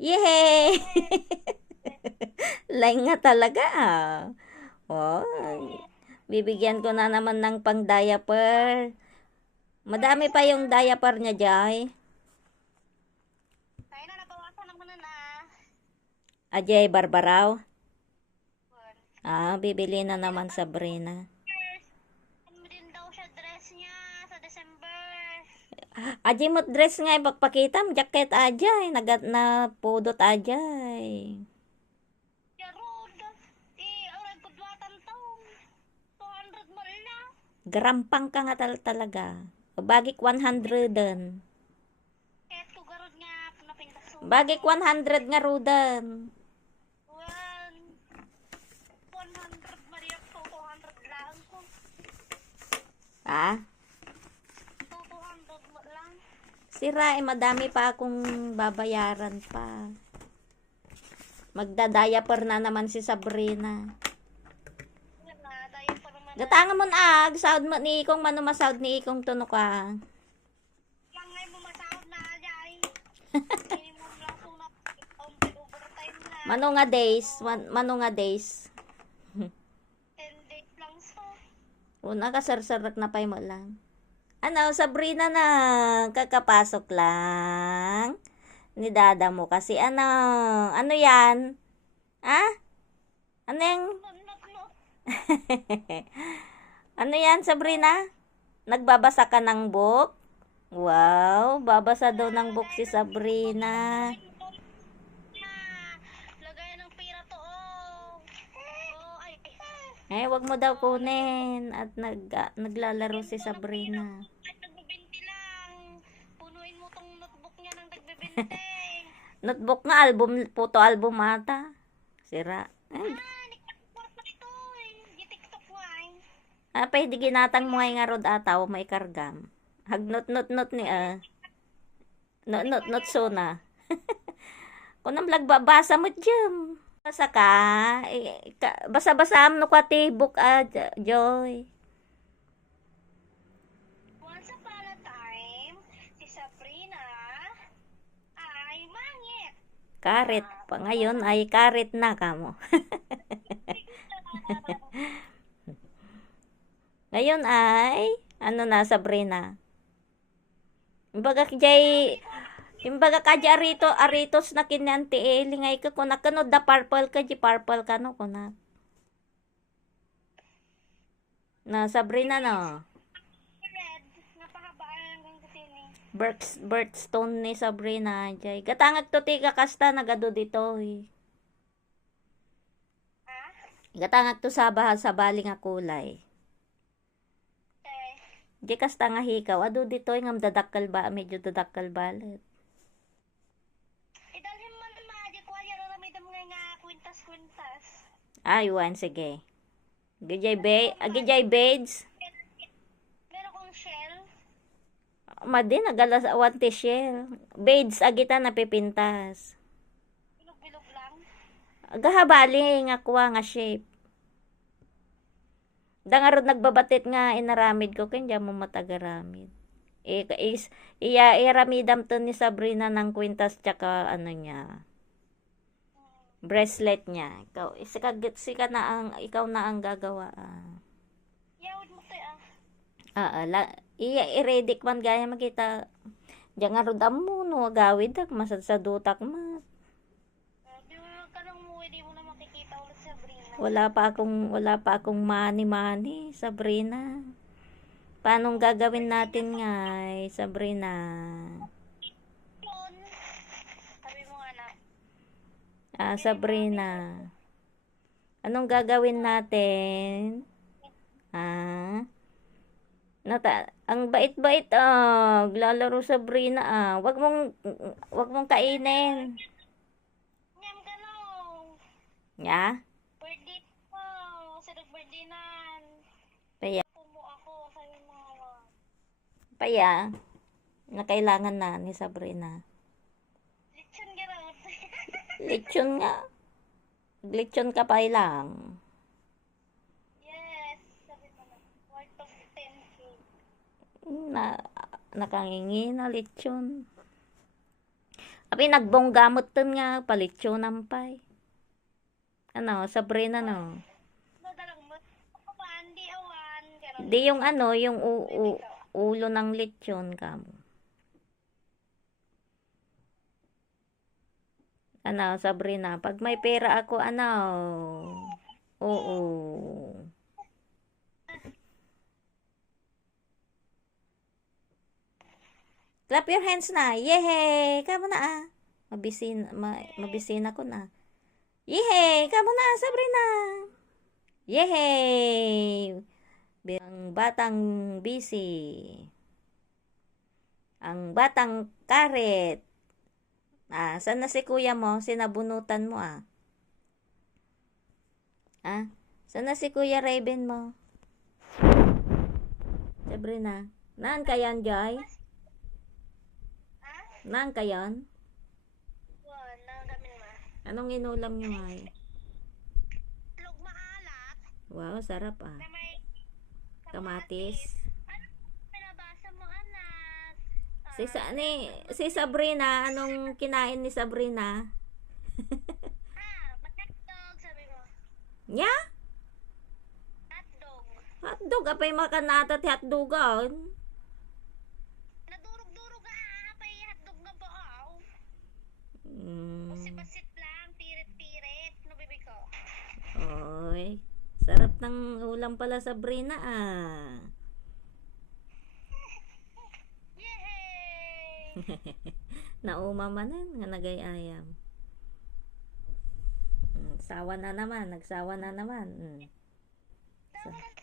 Yay! Lain nga talaga ah. Oh, bibigyan ko na naman ng pang diaper. Madami pa yung diaper niya, Jai. Kaya na nabawasan naman na. Ajay Barbaraw. Good. Bibili na naman Sabrina. Ano din daw siya dress niya sa December. Ajay mo dress nga ipagpakita mo jacket ajay. Na pudot ajay. Yarod. Oray kudwatan taon. 200 mo lang. Garampang ka nga talaga. Bagik 100 din. Kahit ko garod nga napintaso. Bagik 100 nga rudan. 100 Maria to 200 lang ko. Ah? 200 mo lang. Sira madami pa akong babayaran pa. Magda-diaper na naman si Sabrina. Yan na, dayo pa naman na. Gatangan mo na sahod mo ni ikong mano masahod ni ikong tuno ka. Lang ngay mo masahod na ajay. Minimum lang kung na overtime na. Mano nga days. 10 days lang so. Una ka sarsarak na pay mo lang. Ano, Sabrina na kakapasok lang ni dada mo kasi ano yan? Ah? Ano yung No. ano yan, Sabrina? Nagbabasa ka ng book? Wow, babasa daw ng book si Sabrina. Lagay ng pira to ay. Wag mo daw kunin at naglalaro si Sabrina. At nagbibinti lang. Punuin mo tong notebook niya ng nagbibinti. Notebook nga, photo album ata. Sira. Nikapot na ito Di TikTok wine. Pwede ginatang mo nga rod ataw, may kargam. Hagnot-not-not ni not so na. Kung nang lagbabasa mo dyan. Basa ka, basa-basa no ka book Joy. Once upon a time, si Sabrina ay mangit. Karit pa ngayon ay karit na kamo. Ngayon ay ano na Sabrina. Imbaga ka aritos na kinanti lingay ka kung nakanod da purple ka purple ka no kuna. Na Sabrina no. Red, napahabaan hanggang kasini. Birthstone ni Sabrina jay. Gatangag to ti kakasta nagado dito Ha? Gatangag to sa bali nga kulay. Eh, Di kasta nga hikaw adu dito ngam dadakkel ba medyo dadakkel balet. idalhin man ma, di ko ay raramidam nga kwintas-kwintas. Aywan sige. Gijay beads. Meron kong shell. Madin nagalas awan ti shell. Beads agita napipintas. Bilog-bilog lang. Gahabali nga kuha nga shape. Dangarod nagbabatit nga inaramid ko kanya mo matagaramid. Iramidam to ni Sabrina ng kwintas tsaka ano niya. Bracelet niya. Ikaw na ang gagawa. Yawid mo tayo I-ready man gaya makita. Diyan nga rodam mo no gawid masad sa dutak ma. Di mo ka nang umuwi, di mo na makikita ulit si Sabrina. Wala pa akong money Sabrina. Paano gagawin natin nga Sabrina? Yun. Sabi mo nga na, Sabrina. Anong gagawin natin? Ang bait-bait lalaro Sabrina Wag mong kainin. nyam ka no. Ya? Birthday mo. Sa nag-birthday nan. Paya. Pumo ako, sabi mo. Paya. Na kailangan na ni Sabrina. Lechon garot. Lechon nga. Lechon ka pa lang. Yes, sabi mo na. Worth of 10K. Na nakangingi na lechon. Abi, nagbonggamot dun nga, palitso nampay. Ano, Sabrina, no? Madalang mo. Awan, di awan. Ganon. Di yung ano, yung ulo ng lechon kamo. Ano, Sabrina, pag may pera ako, ano, oo. Clap your hands na. Yehey! Kamo na ah. Mabisina ko na. Yehey! Kamo na, Sabrina! Yehey! Ang batang busy. Ang batang karet. Ah, saan na si kuya mo? Sinabunutan mo ah. Ah, saan na si kuya Raven mo? Sabrina. Naan kayan, Joy? Ha? Naan kayan? Wan, nang gamin ma. Anong inulam nyo ay? Itlog maalat Wow, sarap ah. na may Kamatis. Ano pinabasa mo, anak? Si Sabrina, anong kinain ni Sabrina? Hotdog, sabi mo. Nya? Hotdog. Hotdog, apay makanata ti hotdogan. Nadurog-durog apay hotdog na ba aw? Mm, Basit lang, pirit-pirit. No, bibi ko. oy, sarap ng ulam pala Sabrina ah. Yay! Naumamanan nga nagay-ayam. Sawa na naman, nagsawa na naman. Sawa na